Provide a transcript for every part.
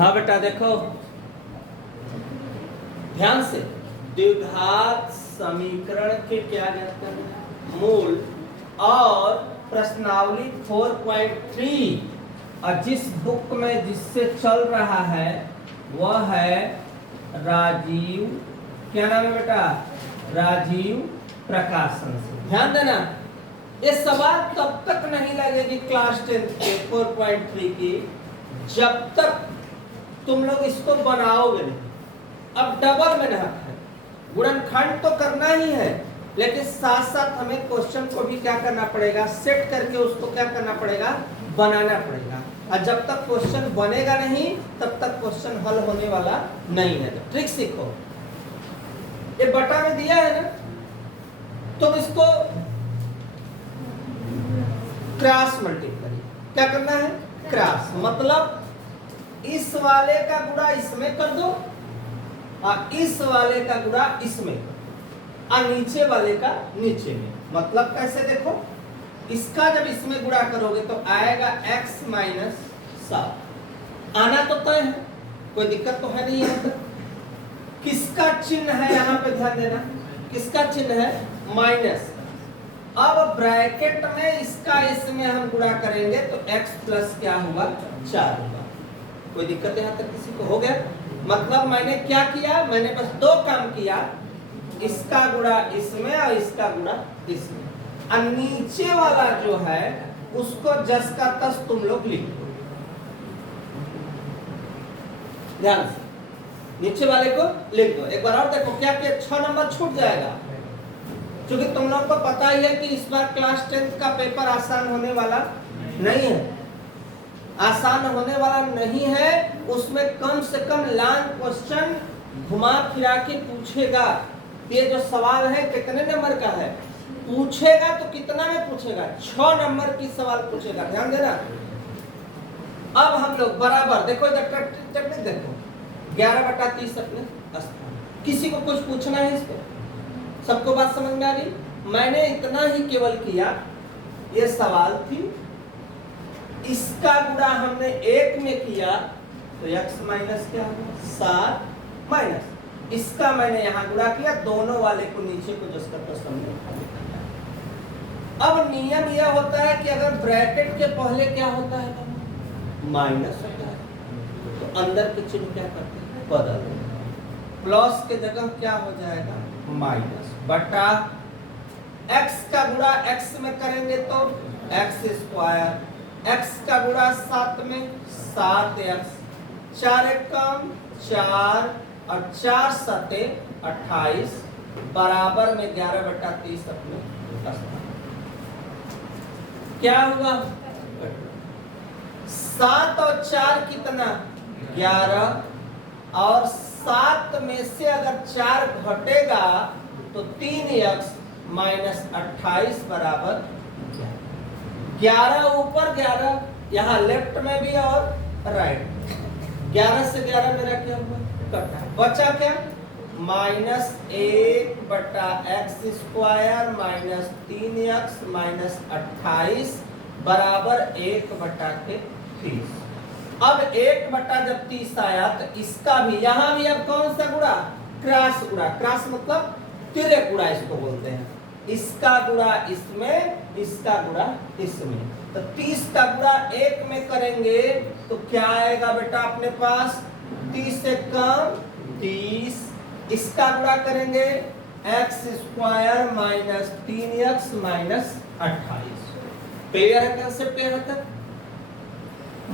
हाँ बेटा देखो ध्यान से, द्विघात समीकरण के क्या कहते हैं मूल और प्रश्नावली 4.3 और जिस बुक में जिससे चल रहा है वह है राजीव, क्या नाम है बेटा, राजीव प्रकाशन से। ध्यान देना, ये सवाल तब तक नहीं लगेगी क्लास 10 के 4.3 की जब तक तुम लोग इसको बनाओगे नहीं। अब डबल मेहनत है, गुणनखंड तो करना ही है, लेकिन साथ साथ हमें क्वेश्चन को भी क्या करना पड़ेगा, सेट करके उसको क्या करना पड़ेगा, बनाना पड़ेगा। और जब तक क्वेश्चन बनेगा नहीं तब तक क्वेश्चन हल होने वाला नहीं है। तो ट्रिक सीखो, ये बटा में दिया है ना, तुम इसको क्रॉस मल्टीप्लाई क्या करना है, क्रॉस मतलब इस वाले का गुणा इसमें कर दो और इस वाले का गुणा इसमें और नीचे वाले का नीचे में। मतलब कैसे देखो, इसका जब इसमें गुणा करोगे तो आएगा x माइनस 7। आना तो तय है, कोई दिक्कत तो है नहीं। यहाँ तक किसका चिन्ह है, यहाँ पे ध्यान देना, किसका चिन्ह है, माइनस। अब ब्रैकेट में इसका इसमें हम गुणा करेंगे तो x प्लस क्या होगा, 4 होगा। कोई दिक्कत यहाँ तक किसी को हो गया? मतलब मैंने क्या किया, मैंने बस दो काम किया, इसका गुणा इसमें और इसका गुणा इसमें। और नीचे वाला जो है उसको जस का तस तुम लोग लिख दो। ध्यान से नीचे वाले को लिख दो। एक बार और देखो क्या किया, 6 नंबर छूट जाएगा, क्योंकि तुम लोग को पता ही है कि इस बार क्लास 10 का पेपर आसान होने वाला नहीं है। आसान होने वाला नहीं है, उसमें कम से कम लॉन्ग क्वेश्चन घुमा फिरा के पूछेगा। ये जो सवाल है कितने नंबर का है, पूछेगा तो कितना में पूछेगा, 6 नंबर की सवाल पूछेगा। ध्यान देना। अब हम लोग बराबर देखो इधर टेक्निक देखो, 11/30 अपने स्थान। किसी को कुछ पूछना है इसको, सबको बात समझ में आ गई? मैंने इतना ही केवल किया, ये सवाल थी, इसका गुणा हमने 1 में किया तो x माइनस क्या होगा, 7 माइनस इसका मैंने यहाँ गुणा किया, दोनों वाले को नीचे को जिसका तस हमने। अब नियम यह होता है कि अगर ब्रैकेट के पहले क्या होता है, माइनस होता है, तो अंदर के चिन्ह क्या करते हैं, बदल। प्लस के जगह क्या हो जाएगा, माइनस बटा x का गुणा x में करेंगे तो x स्क्वायर, x का गुणा 7 में 7x, 4 एक कम 4 और 4 7 28 बराबर में 11/30 अपने स्थान। क्या हुआ, 7 और 4 कितना, 11 और 7 में से अगर 4 घटेगा तो 3x माइनस 28 बराबर 11 ऊपर 11, यहाँ लेफ्ट में भी और राइट। 11 से 11 मेरा क्या हुआ, कटा। बचा क्या, minus 1/x square minus 3x minus 28 बराबर 1/30। अब 1/30 आया तो इसका भी, यहाँ भी अब कौन सा गुणा, क्रॉस गुणा। क्रॉस मतलब तिर्यक गुणा इसको बोलते हैं। इसका गुणा इसमें, इसका गुणा इसमें, तो 30 का गुणा 1 में करेंगे तो क्या आएगा बेटा अपने पास, 30 से कम 30। इसका गुणा करेंगे x square minus 3x minus 28। Clear है कंसेप्ट यहाँ तक?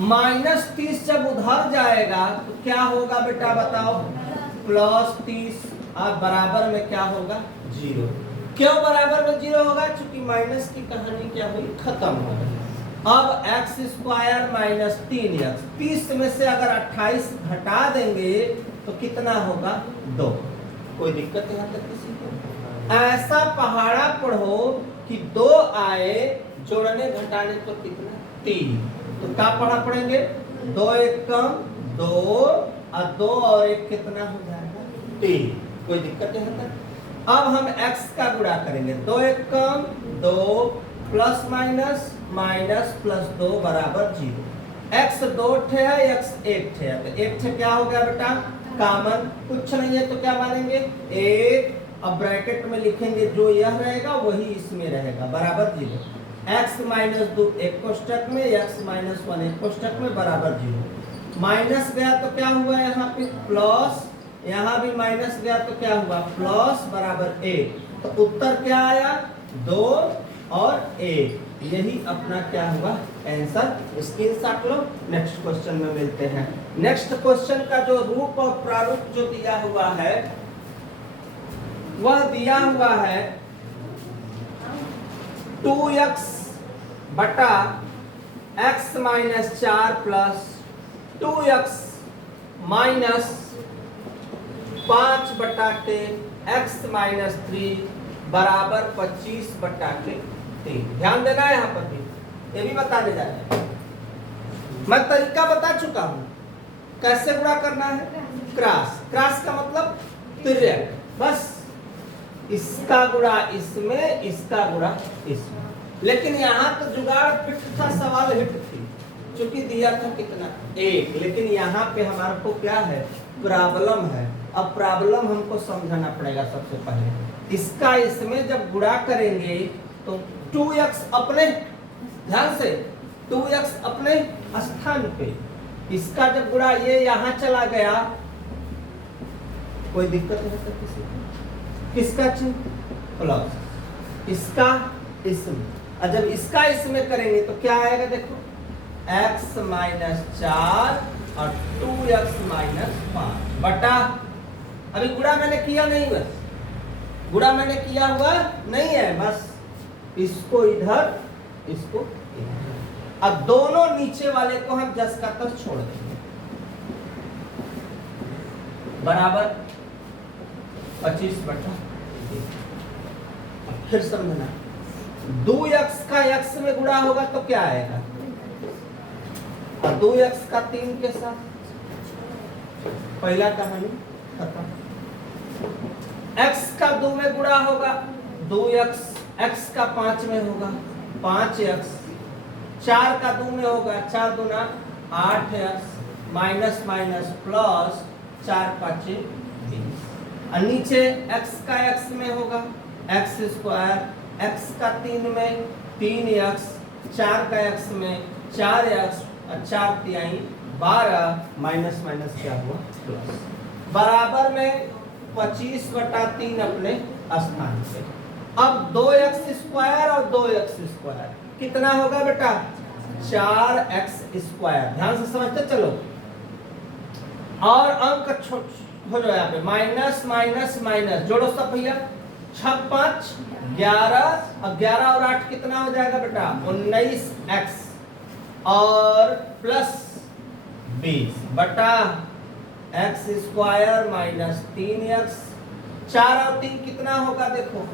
माइनस 30 जब उधर जाएगा तो क्या होगा बेटा बताओ, प्लस 30 और बराबर में क्या होगा, 0। क्यों बराबर में 0 होगा, क्योंकि माइनस की कहानी क्या हुई, खत्म हो गई। अब x स्क्वायर माइनस 3x, 30 में से अगर 28 घटा देंगे तो कितना होगा, 2। कोई दिक्कत यहाँ तक किसी को? ऐसा पहाड़ा पढ़ो कि 2 आए, जोड़ने घटाने तो कितना, 3। तो क्या पढ़ा पड़ेंगे, 2 एक कम 2 और 2 और 1 कितना हो जाएगा, 3। कोई दिक्कत यहाँ तक? अब हम x का गुणा करेंगे, 2 एक कम 2 प्लस माइनस माइनस प्लस 2 बराबर 0। x 2 ठे है, x 1 ठे है, तो 1 ठे क्या हो गया बेटा कॉमन, कुछ नहीं है तो क्या मानेंगे 1, अब ब्रैकेट में लिखेंगे जो यह रहेगा वही इसमें रहेगा बराबर 0, x माइनस 2 एक कोष्टक में, x माइनस 1 एक कोष्टक में बराबर 0, माइनस गया तो क्या हुआ यहाँ पे प्लस, यहाँ भी माइनस गया तो क्या हुआ प्लस बराबर 1, तो उत्तर क्या आया 2 और 1, यही अपना क्या हुआ आंसर। स्क्रीनशॉट लो, नेक्स्ट क्वेश्चन में मिलते हैं। नेक्स्ट क्वेश्चन का जो रूप और प्रारूप जो दिया हुआ है वह दिया हुआ है 2x बटा x minus 4 plus 2x minus 5 बटा के x माइनस 3 बराबर 25 बटा के 3। ध्यान देना है यहाँ पर भी, ये भी बताने जा रहे हैं। मैं तरीका बता चुका हूं कैसे गुणा करना है, क्रॉस, क्रॉस का मतलब तिर्यक, बस इसका गुणा इसमें, इसका गुणा इसमें। लेकिन यहाँ तो जुगाड़ फिट था, सवाल हिट थी, चूंकि दिया था कितना 1, लेकिन यहाँ पे हमारे को क्या है प्रॉब्लम है। अब प्रॉब्लम हमको समझना पड़ेगा सबसे पहले। इसका इसमें जब गुणा करेंगे तो 2x अपने, ध्यान से 2x अपने स्थान पे, इसका जब गुणा ये यहाँ चला गया, कोई दिक्कत है तो किसी को, किसका चिन्ह प्लस, इसका इसमें, और जब इसका इसमें करेंगे तो क्या आएगा देखो x माइनस 4 और 2x माइनस 5 बटा, अभी गुणा मैंने किया नहीं, बस गुणा मैंने किया हुआ नहीं है, बस इसको इधर, इसको इधर। अब दोनों नीचे वाले को हम जस का तस छोड़ देंगे बराबर 25 बटा। फिर समझना 2x का x में गुणा होगा तो क्या आएगा, और 2x का 3 के साथ, पहला कहानी खत्म। x का 2 में गुणा होगा 2x, x का 5 में होगा 5x, 4 का 2 में होगा 4 दूना 8x, माइनस माइनस प्लस 4 5 20, और नीचे x का x में होगा x स्क्वायर, x का 3 में 3x, 4 का x में 4x और 4 तिहाई 12, माइनस माइनस क्या हुआ प्लस, बराबर में 25 बटा 3 अपने स्थान पे। अब 2x स्क्वायर और 2x स्क्वायर कितना होगा बेटा 4x स्क्वायर, ध्यान से समझते चलो। और अंक हो जाए यहाँ पे माइनस माइनस माइनस, जोड़ो सब भैया, 6 5 11, और 11 और 8 कितना हो जाएगा बेटा 19x, और प्लस 20 बटा x स्क्वायर माइनस 3x, 4 और 3 कितना होगा देखो,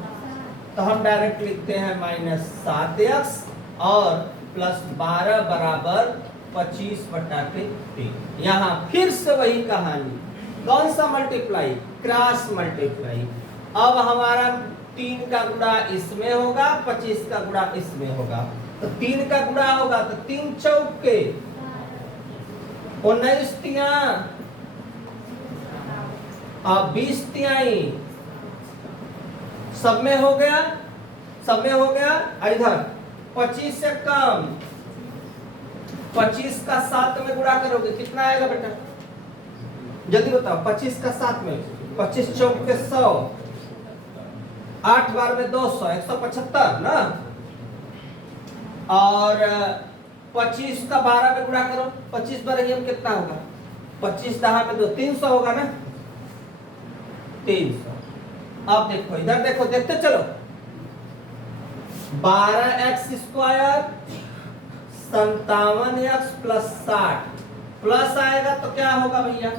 तो हम डायरेक्ट लिखते हैं माइनस 7x और प्लस 12 बराबर 25 बटा के 3। यहाँ फिर से वही कहानी, कौन सा मल्टीप्लाई, क्रॉस मल्टीप्लाई। अब हमारा 3 का गुणा इसमें होगा, 25 का गुणा इसमें होगा, तो 3 का गुणा होगा तो 3 चौके 19 तिया और 20 तिहाई, सब में हो गया, सब में हो गया। इधर 25 से कम, 25 का 7 में गुणा करोगे कितना आएगा बेटा, जल्दी बताओ। 25 का 7 में, 25 चौक के 100, 8 बार में 200, 175 ना, और 25 का 12 में गुणा करो, 25 बार ये कितना होगा, 25 दहा में 2, 300 होगा ना, 300। अब देखो इधर देखो, देखते चलो, 12x square 57x plus 60, plus आएगा तो क्या होगा भैया,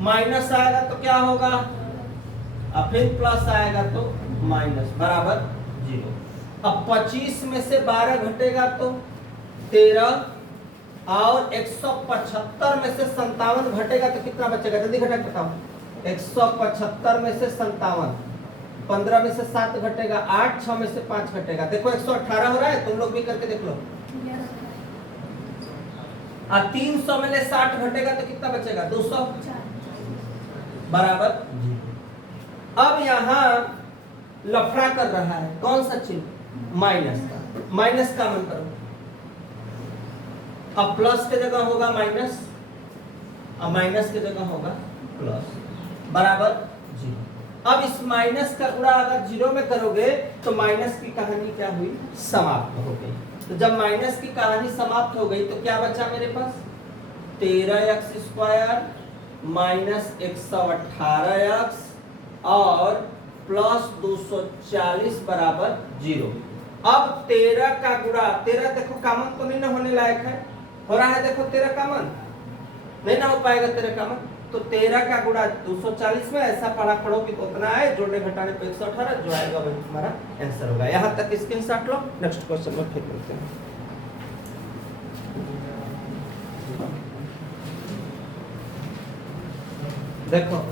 माइनस आएगा तो क्या होगा, और फिर प्लस आएगा तो माइनस, बराबर 0। अब 25 में से 12 घटेगा तो 13, और 175 में से 57 घटेगा तो कितना बचेगा, जल्दी घटा के बताओ। 175 में से 57, 15 में से 7 घटेगा 8, 6 में से 5 घटेगा, देखो 118 हो रहा है, तुम लोग भी करके देख लो। और 300 में से 60 घटेगा तो कितना बचेगा 200 बराबर। अब यहाँ लफड़ा कर रहा है, कौन सा चिन्ह, माइनस का, माइनस का मन करो, अब प्लस के जगह होगा माइनस और माइनस के जगह होगा प्लस बराबर 0। अब इस माइनस का गुणा अगर 0 में करोगे तो माइनस की कहानी क्या हुई, समाप्त हो गई। तो जब माइनस की कहानी समाप्त हो गई तो क्या बचा मेरे पास, 13x² माइनस 118x और प्लस 240 बराबर 0। अब 13 का गुणा, 13 देखो कॉमन तो नहीं ना होने लायक है, हो रहा है देखो 13 कॉमन नहीं ना हो पाएगा 13 कॉमन, तो 13 का गुणा 240 में ऐसा पढ़ा पढ़ोगे तो उतना है, जोड़ने घटाने पे 118 जो आएगा वही तुम्हारा आंसर होगा। यहाँ तक स्क्रीनशॉट लो, नेक्स्ट क्वेश्चन में फिर मिलते हैं। देखो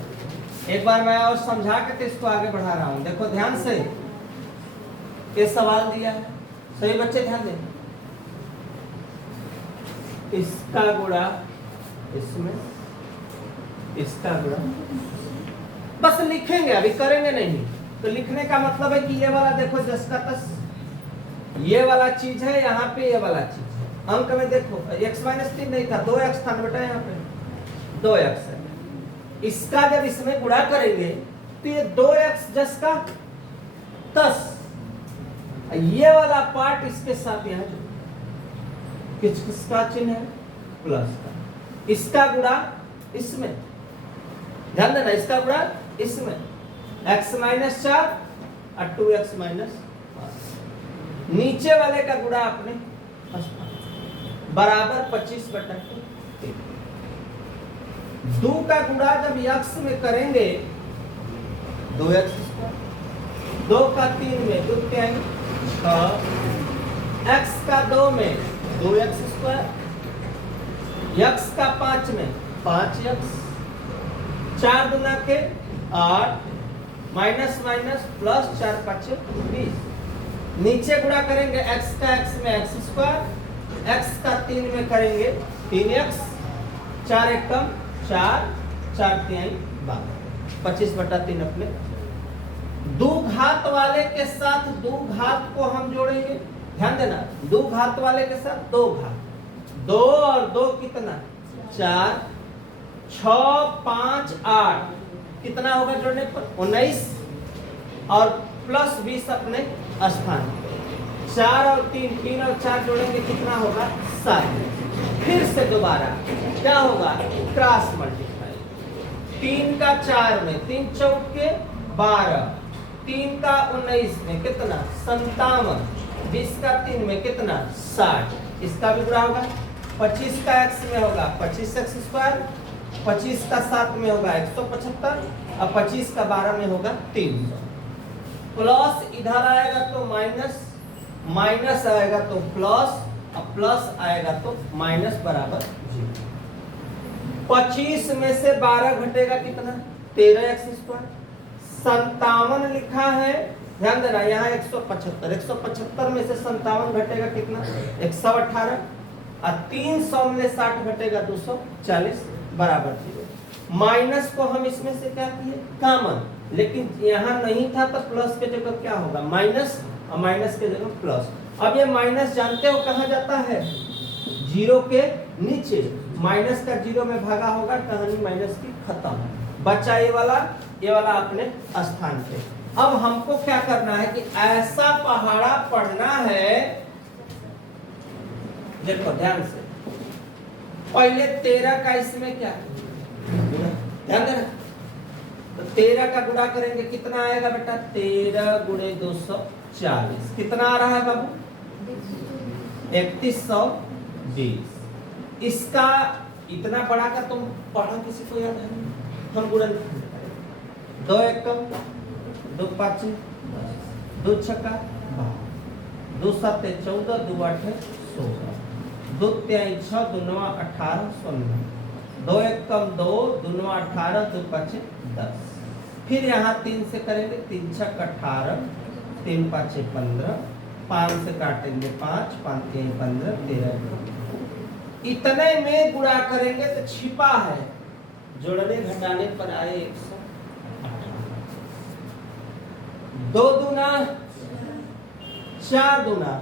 एक बार मैं और समझा के तो इसको आगे बढ़ा रहा हूं, देखो ध्यान से, ये सवाल दिया है, सही बच्चे ध्यान दें, इसका गुणा इसमें, इसका गुणा, बस लिखेंगे अभी करेंगे नहीं। तो लिखने का मतलब है कि ये वाला देखो जिसका तस, ये वाला चीज है, यहाँ पे ये वाला चीज है। अंक में देखो x-3 नहीं था, 2x था बेटा, यहाँ पे 2x है। इसका जब इसमें गुणा करेंगे तो ये 2x जस का तस, ये वाला पार्ट इसके साथ यहाँ जो किसका चिन्ह है, प्लस का, इसका गुणा इसमें, ध्यान देना, इसका गुणा इसमें, x-4 और 2x माइनस, नीचे वाले का गुणा अपने बराबर 25/2। 2 का गुणा जब x में करेंगे 2x², 2 का 3 में 2 6, x का 2 में 2x², x का 5 में 5x, 4 दूना के 8, माइनस माइनस प्लस 4 5 20। नीचे गुणा करेंगे x का x में x², x का 3 में करेंगे 3x, 4 एकम 4, 4 3 12, 25/3 अपने। 2 घात वाले के साथ 2 घात को हम जोड़ेंगे, ध्यान देना, 2 घात वाले के साथ 2 घात, 2 और 2 कितना 4, 6 5 8 कितना होगा जोड़ने पर 19 और प्लस 20 अपने स्थान, 4 और 3, 3 और 4 जोड़ेंगे कितना होगा 7। फिर से दोबारा क्या होगा, क्रॉस मल्टीप्लाई, 3 का 4 में 3 चौक के 12, 3 का 19 में कितना 57, 20 का 3 में कितना 60, इसका भी गुणा होगा, 25 का x में होगा 25x², 25 का 7 में होगा 175 और 25 का 12 में होगा 300। प्लस इधर आएगा तो माइनस, माइनस आएगा तो प्लस और प्लस आएगा तो माइनस बराबर 0। 25 में से 12 घटेगा कितना 13x², 57 लिखा है, ध्यान देना, यहाँ 175, 175 में से 57 घटेगा कितना 118 और 300 में 60 घटेगा 240 बराबर 0। माइनस को हम इसमें से क्या किए कॉमन, लेकिन यहाँ नहीं था तो प्लस के जगह क्या होगा माइनस और माइनस के जगह प्लस। अब ये माइनस जानते हो कहाँ जाता है, 0 के नीचे, माइनस का 0 में भागा होगा, कहानी माइनस की खत्म, बचा ये वाला अपने स्थान पे। अब हमको क्या करना है कि ऐसा पहाड़ा पढ़ना है, देखो ध्यान से, पहले 13 का इसमें क्या ध्यान देना, तो 13 का गुणा करेंगे कितना आएगा बेटा 13 गुणे 240 कितना आ रहा है बाबू 3120। इसका इतना बड़ा का तुम पढ़ा किसी को याद है, हम गुणन 2 एकम 2 5 2 छक्का 2 7 14 2 8 16 2 3 6 2 9 18 16 2 एकम 2 2 9 18 2 5 10। फिर यहाँ 3 से करेंगे 3 छक 18 3 5 15 5 से काटेंगे 5 5 3 15 13 इतने में गुणा करेंगे तो छिपा है, जोड़ने घटाने पर आए 118। 2 दूना 4 दूना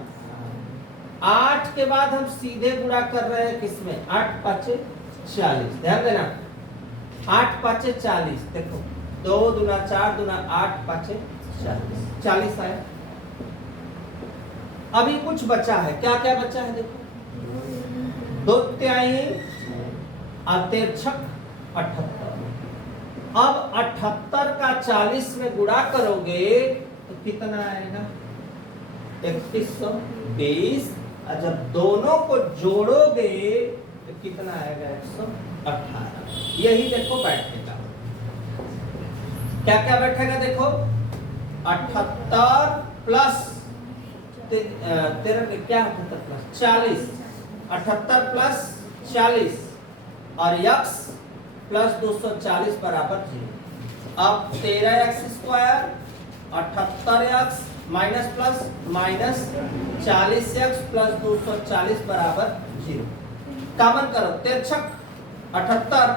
8 के बाद हम सीधे गुणा कर रहे हैं किसमें, 8 5 40। ध्यान देना, 8 5 40। देखो 2 दूना 4 दूना 8 5 40, 40 आया। अभी कुछ बचा है, क्या क्या बचा है देखो, 2 तिहाई और 3 छक 78। अब 78 का 40 में गुणा करोगे तो कितना आएगा, 3120। और जब दोनों को जोड़ोगे तो कितना आएगा, 118। यही देखो बैठेगा, क्या क्या बैठेगा देखो, 78 प्लस 13 क्या 78 प्लस 40, 78 प्लस 40 और x प्लस 240 बराबर 0। अब 13x square 78x minus plus minus 40x plus 240 बराबर 0। कामन करो, 13 छक 78,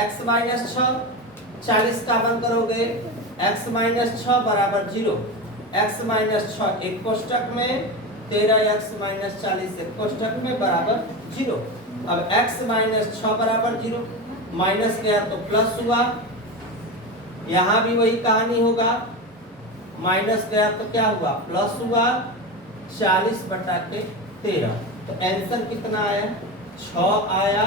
x माइनस 6, 40 कामन करोगे, x माइनस 6 बराबर 0। x माइनस 6 एक कोष्टक में, 13x माइनस 40 एक कोष्टक में बराबर 0। अब x माइनस 6 बराबर 0, माइनस गया तो प्लस हुआ, यहाँ भी वही कहानी होगा, माइनस गया तो क्या हुआ, प्लस हुआ, 40 बटा के 13। तो आंसर कितना आया, 6 आया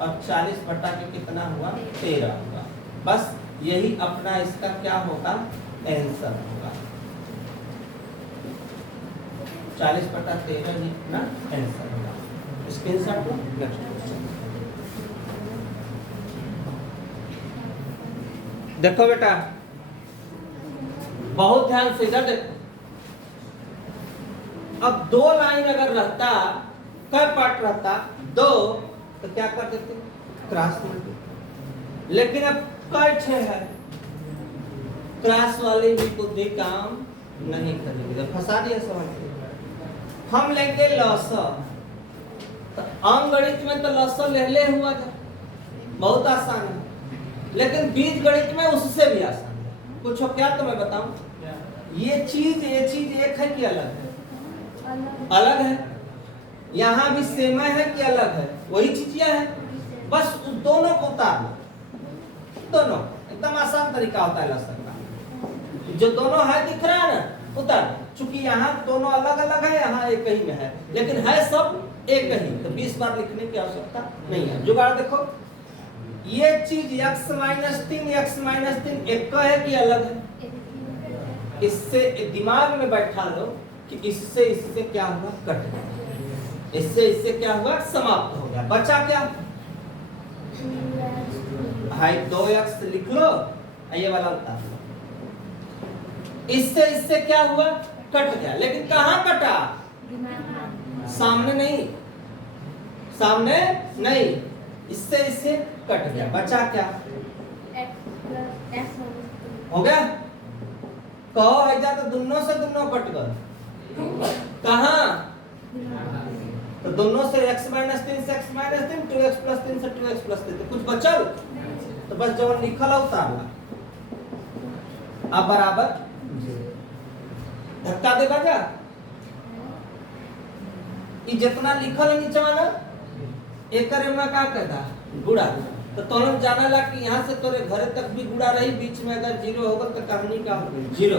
और 40 बटा के कितना हुआ, 13 हुआ। बस यही अपना इसका क्या होगा, आंसर होगा। 40 बटा 13 ही अपना आंसर होगा। स्क्रीनशॉट लो, नेक्स्ट क्वेश्चन देखो बेटा, बहुत ध्यान से इधर देखो। अब 2 लाइन अगर रहता, कै पार्ट रहता, 2, तो क्या कर देते, क्रॉस मल्टी। लेकिन अब कै छे है, क्रॉस वाली भी बुद्धि काम नहीं करेगी, फंसा दिया समझ। हम लेंगे लॉसर, तो अंकगणित में तो लॉसर ले हुआ था, बहुत आसान है। लेकिन बीज गणित में उससे भी आसान है। पूछो क्या, तो मैं बताऊं, ये चीज एक है कि अलग है, अलग है। यहाँ भी सेम है कि अलग है, वही चीज यह है, बस उस दोनों को उतार लो, दोनों एकदम आसान तरीका होता है लॉसर का। जो दोनों है दिख रहा है ना, उतार। चूंकि यहाँ दोनों अलग अलग है, यहाँ एक ही में है, लेकिन है सब एक ही, तो 20 बार लिखने की आवश्यकता नहीं है। जुगाड़ देखो, ये चीज x माइनस 3 एक का है कि अलग है, इससे दिमाग में बैठा लो कि इससे क्या हुआ, कट गया, इससे क्या हुआ, समाप्त हो गया। बचा क्या, हाई 2x लिख लो, ये वाला उतार लो। इससे क्या हुआ, कट गया। लेकिन कहाँ कटा, सामने नहीं, इससे कट गया। बचा क्या, हो गया। कहो है जा तो दोनों से दोनों कट गए, कहाँ, तो दोनों से x माइनस 3 से x माइनस 3, 2x प्लस 3 से 2x प्लस 3, तो कुछ बचल, तो बस जवन लिखल है उतारना। अब बराबर धक्का दे बाजा, जितना लिखल है नीचे वाला एक में का कहता गुड़ा, तो तुरंत जाना ला कि यहाँ से तोरे घर तक भी गुड़ा रही, बीच में अगर 0 होगा तो कहानी का 0।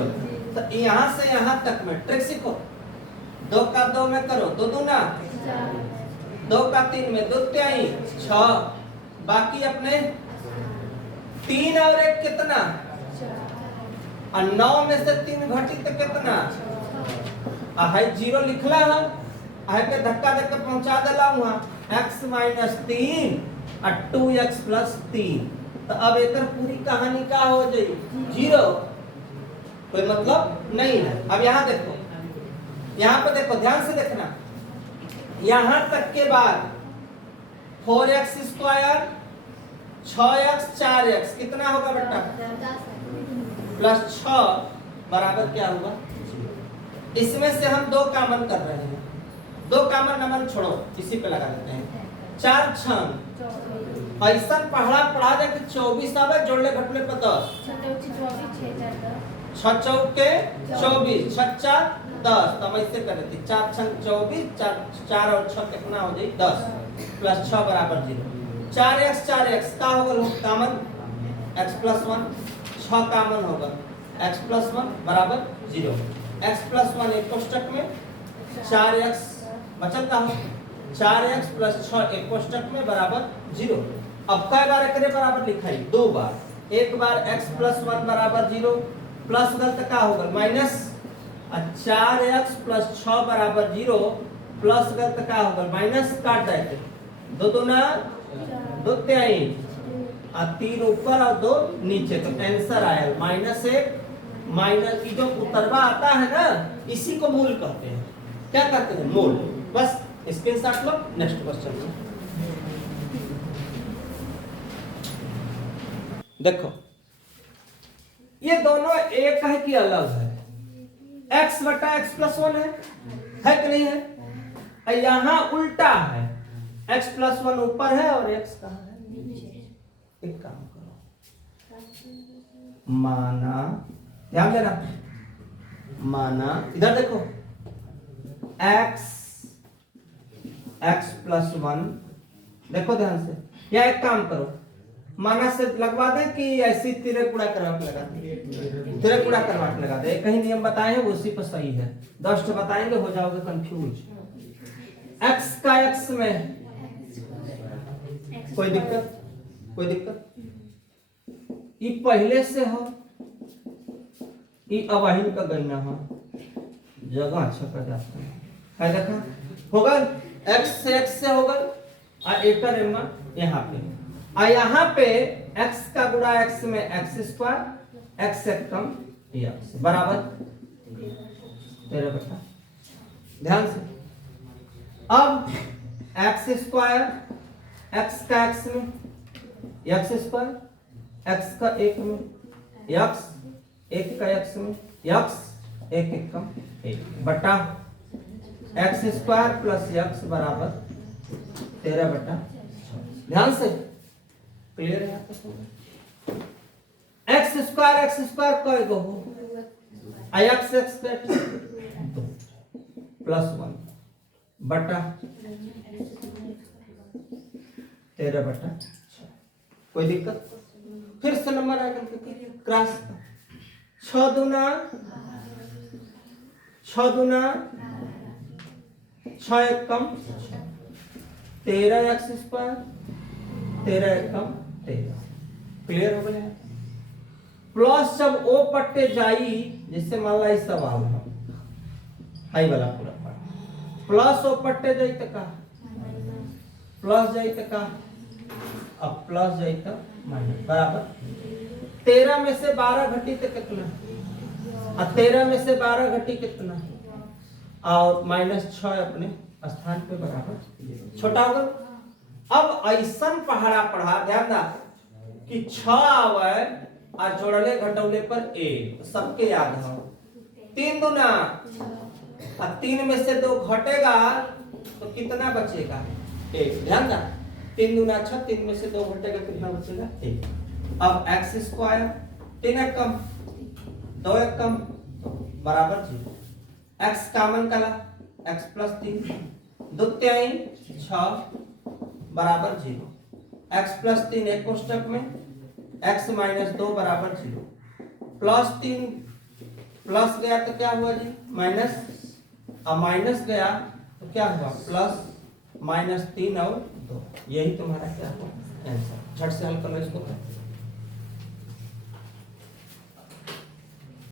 तो यहाँ से यहाँ तक में ट्रिक सीखो, 2 का 2 में करो, 2 दूना 2 का 3 में 2 तिहाई 6, बाकी अपने 3 और 1 कितना, और 9 में से 3 घटी तो कितना, है 0 लिखला है, है के धक्का देकर पहुंचा देला वहां, x माइनस 3 और 2x प्लस 3। तो अब एक पूरी कहानी का हो जाए 0, कोई मतलब नहीं है। अब यहाँ देखो, यहाँ पे देखो, ध्यान से देखना, यहाँ तक के बाद 4x स्क्वायर 6x 4x कितना होगा बेटा, प्लस 6 बराबर क्या होगा। इसमें से हम 2 कॉमन कर रहे हैं, 2 कॉमन नमन छोड़ो, इसी पे लगा देते हैं। 4 छन ऐसा पढ़ा दे कि 24 आवे जोड़ले घटले पर 10 6 चौके 24 6 4 10 तब ऐसे करे थी 4 छन 24 4 और 6 कितना हो जाए 10 प्लस 6 बराबर 0 4x का होगा कॉमन x प्लस 1 6 कॉमन होगा x प्लस 1 बराबर 0 x प्लस 1 एक कोष्टक में 4x बचल का हो 4x प्लस 6 एक कोष्टक में बराबर 0 अब कई बार एकरे बराबर लिखाई दो बार एक बार x प्लस 1 बराबर 0 प्लस गलत का होगा माइनस 4x प्लस 6 बराबर 0 प्लस गलत का होगा माइनस काट जाएंगे दो दूना दो तिहाई और 3 ऊपर और 2 नीचे तो आंसर आया -1 माइनस जो उत्तरवा आता है ना इसी को मूल कहते हैं क्या कहते हैं मूल बस स्क्रीनशॉट लो नेक्स्ट क्वेश्चन में देखो ये दोनों एक है कि अलग है x बटा x प्लस 1 है कि नहीं है यहां उल्टा है x प्लस 1 ऊपर है और x कहां है एक काम करो माना ध्यान देना माना इधर देखो x प्लस 1 देखो ध्यान से या एक काम करो माना से लगवा दे कि ऐसी तिरक गुणा करवाट लगा दे तिरक गुणा करवाट लगा दे कहीं नियम बताए हैं उसी पर सही है 10 तो बताएंगे हो जाओगे कंफ्यूज x का x में कोई दिक्कत ये पहले से हो ये अवाहिन का गणना हो जगह अच्छा कर जाता है देखा होगा x से होगा और एटर एम यहाँ पे और यहाँ पे x का गुणा x में x² x से कम x बराबर तेरा बेटा ध्यान से अब x² x का x में x² x का 1 में x 1 का x में x 1 1 कम 1 बटा x² प्लस x बराबर 13 बटा ध्यान से क्लियर है x² कई गो हो x प्लस 1 बटा 13 बटा कोई दिक्कत फिर से नंबर आएगा क्रॉस 6 दूना 6 एक कम 13 x² 13 एक कम 13 क्लियर हो गया प्लस जब ओ पट्टे जाई जिससे मान ला इस सवाल है हाई वाला पूरा प्लस ओ पट्टे जाई त का प्लस जाई त का अब प्लस जाई त माइनस बराबर 13 में से 12 घटी तो कितना और 13 में से 12 घटी कितना और -6 अपने स्थान पे बराबर छोटा होगा अब ऐसा पढ़ा ध्यान दा कि 6 आवे और जोड़ले घटौले पर 1 सबके याद हो 3 दूना और 3 में से 2 घटेगा तो कितना बचेगा 1 ध्यान दा 3 दूना 6 3 में से 2 घटेगा कितना बचेगा 1 अब x² 3 एक कम 2 एक कम तो बराबर 0 x कॉमन कला x प्लस 3 2 तिहाई 6 बराबर 0 x प्लस 3 एक कोष्टक में x माइनस 2 बराबर 0 प्लस 3 प्लस गया तो क्या हुआ जी माइनस और माइनस गया तो क्या हुआ प्लस -3 और 2 यही तुम्हारा क्या हुआ आंसर झट से हल कर लो इसको